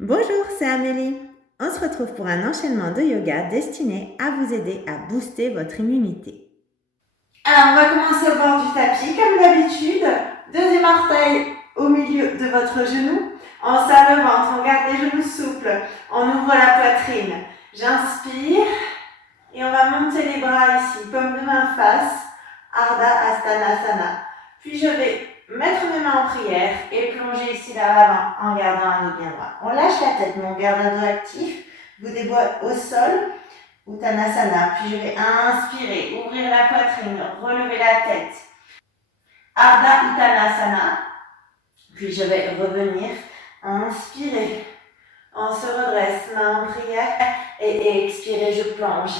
Bonjour, c'est Amélie. On se retrouve pour un enchaînement de yoga destiné à vous aider à booster votre immunité. Alors, on va commencer au bord du tapis, comme d'habitude. Deuxième orteil au milieu de votre genou. On serre le ventre, on garde les genoux souples. On ouvre la poitrine. J'inspire et on va monter les bras ici, paume de main face. Ardha Astanasana. Puis je vais mettre mes mains en prière et plonger ici vers l'avant en gardant un dos bien droit. On lâche la tête, mais on garde un dos actif. Vous déboîtez au sol, Uttanasana. Puis je vais inspirer, ouvrir la poitrine, relever la tête. Ardha Uttanasana. Puis je vais revenir, inspirer. On se redresse, main en prière et expirer, je plonge.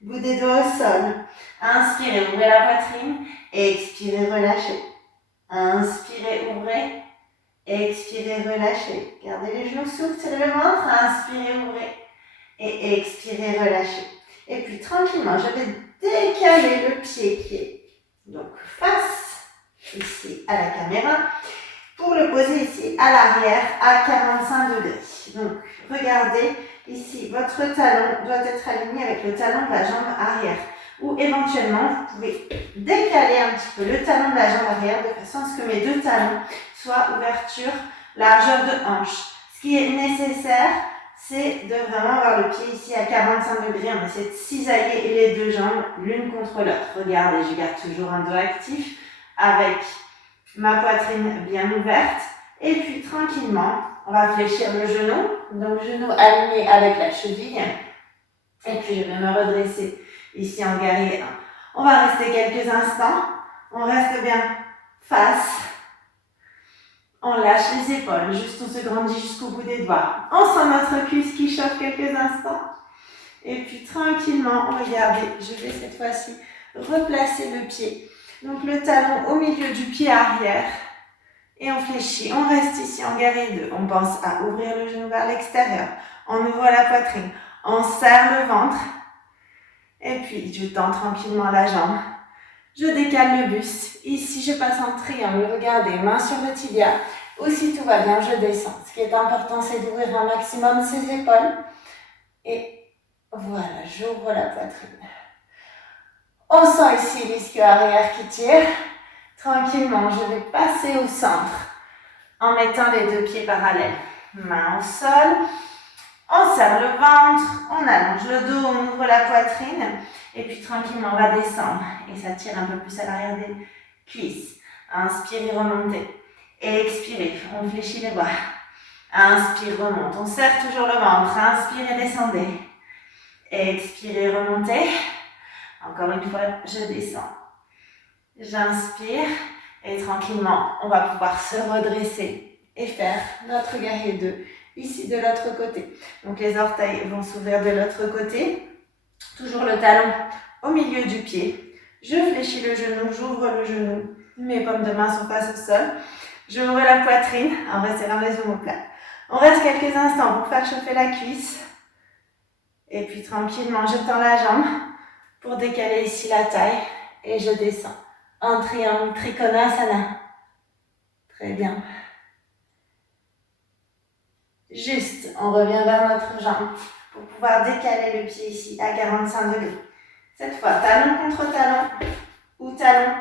Bout des doigts au sol. Inspirez, ouvrez la poitrine. Expirez, relâchez. Inspirez, ouvrez. Expirez, relâchez. Gardez les genoux souples, tirez le ventre. Inspirez, ouvrez. Et expirez, relâchez. Et puis tranquillement, je vais décaler le pied qui est donc face ici à la caméra pour le poser ici à l'arrière à 45 degrés. Donc regardez ici, votre talon doit être aligné avec le talon de la jambe arrière. Ou éventuellement, vous pouvez décaler un petit peu le talon de la jambe arrière de façon à ce que mes deux talons soient ouverture, largeur de hanche. Ce qui est nécessaire, c'est de vraiment avoir le pied ici à 45 degrés. On essaie de cisailler les deux jambes l'une contre l'autre. Regardez, je garde toujours un dos actif avec ma poitrine bien ouverte. Et puis tranquillement, on va fléchir le genou. Donc genou aligné avec la cheville. Et puis je vais me redresser ici en guerrier 1. On va rester quelques instants. On reste bien face. On lâche les épaules, juste on se grandit jusqu'au bout des doigts. On sent notre cuisse qui chauffe quelques instants. Et puis tranquillement, regardez, je vais cette fois-ci replacer le pied. Donc le talon au milieu du pied arrière. Et on fléchit, on reste ici en guerrier 2. On pense à ouvrir le genou vers l'extérieur. On ouvre la poitrine. On serre le ventre. Et puis je tends tranquillement la jambe. Je décale le buste. Ici, je passe en triangle. Regardez, main sur le tibia. Ou si tout va bien, je descends. Ce qui est important, c'est d'ouvrir un maximum ses épaules. Et voilà, j'ouvre la poitrine. On sent ici l'ischio arrière qui tire. Tranquillement, je vais passer au centre en mettant les deux pieds parallèles. Main au sol. On serre le ventre, on allonge le dos, on ouvre la poitrine. Et puis tranquillement, on va descendre. Et ça tire un peu plus à l'arrière des cuisses. Inspirez, remontez. Expirez, on fléchit les bras. Inspire, remonte. On serre toujours le ventre. Inspirez, descendez. Expirez, remontez. Encore une fois, je descends. J'inspire. Et tranquillement, on va pouvoir se redresser et faire notre guerrier 2 ici de l'autre côté. Donc les orteils vont s'ouvrir de l'autre côté. Toujours le talon au milieu du pied. Je fléchis le genou, j'ouvre le genou. Mes paumes de main sont face au sol. J'ouvre la poitrine en resserrant les omoplates. On reste quelques instants pour faire chauffer la cuisse. Et puis tranquillement, je tends la jambe pour décaler ici la taille. Et je descends. En triangle, Trikonasana. Très bien. Juste, on revient vers notre jambe pour pouvoir décaler le pied ici à 45 degrés. Cette fois, talon contre talon ou talon,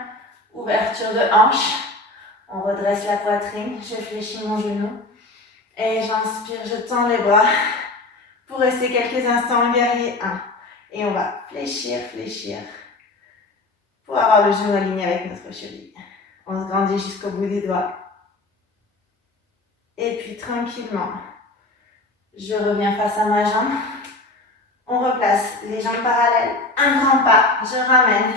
ouverture de hanche. On redresse la poitrine, je fléchis mon genou et j'inspire, je tends les bras pour rester quelques instants en guerrier 1. Et on va fléchir, fléchir pour avoir le genou aligné avec notre cheville. On se grandit jusqu'au bout des doigts. Et puis tranquillement, je reviens face à ma jambe. On replace les jambes parallèles. Un grand pas, je ramène.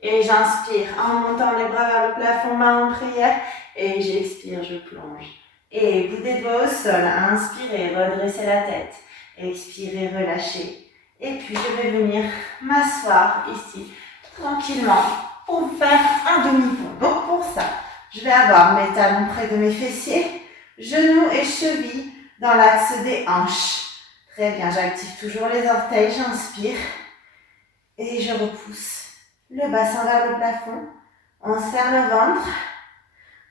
Et j'inspire en montant les bras vers le plafond, main en prière. Et j'expire, je plonge. Et bout des doigts au sol. Inspirez, redressez la tête. Expirez, relâchez. Et puis je vais venir m'asseoir ici, tranquillement, pour faire un demi-pont. Donc pour ça, je vais avoir mes talons près de mes fessiers, genoux et chevilles dans l'axe des hanches. Très bien, j'active toujours les orteils, j'inspire et je repousse le bassin vers le plafond. On serre le ventre,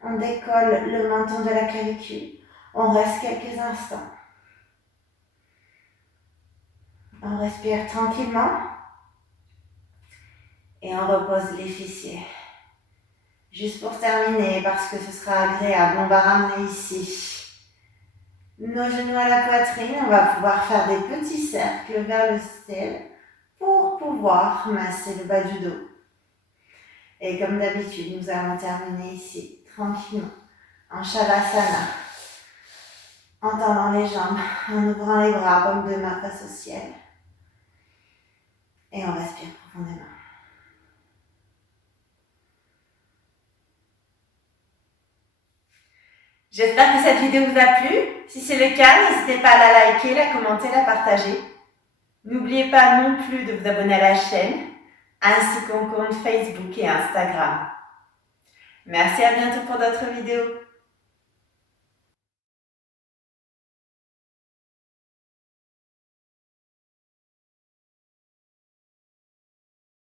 on décolle le menton de la clavicule, On reste quelques instants. On respire tranquillement et on repose les fessiers. Juste pour terminer, parce que ce sera agréable, on va ramener ici nos genoux à la poitrine. On va pouvoir faire des petits cercles vers le ciel pour pouvoir masser le bas du dos. Et comme d'habitude, nous allons terminer ici, tranquillement, en Shavasana, en tendant les jambes, en ouvrant les bras, paume de main face au ciel. Et on respire profondément. J'espère que cette vidéo vous a plu. Si c'est le cas, n'hésitez pas à la liker, la commenter, la partager. N'oubliez pas non plus de vous abonner à la chaîne, ainsi qu'au compte Facebook et Instagram. Merci, à bientôt pour d'autres vidéos.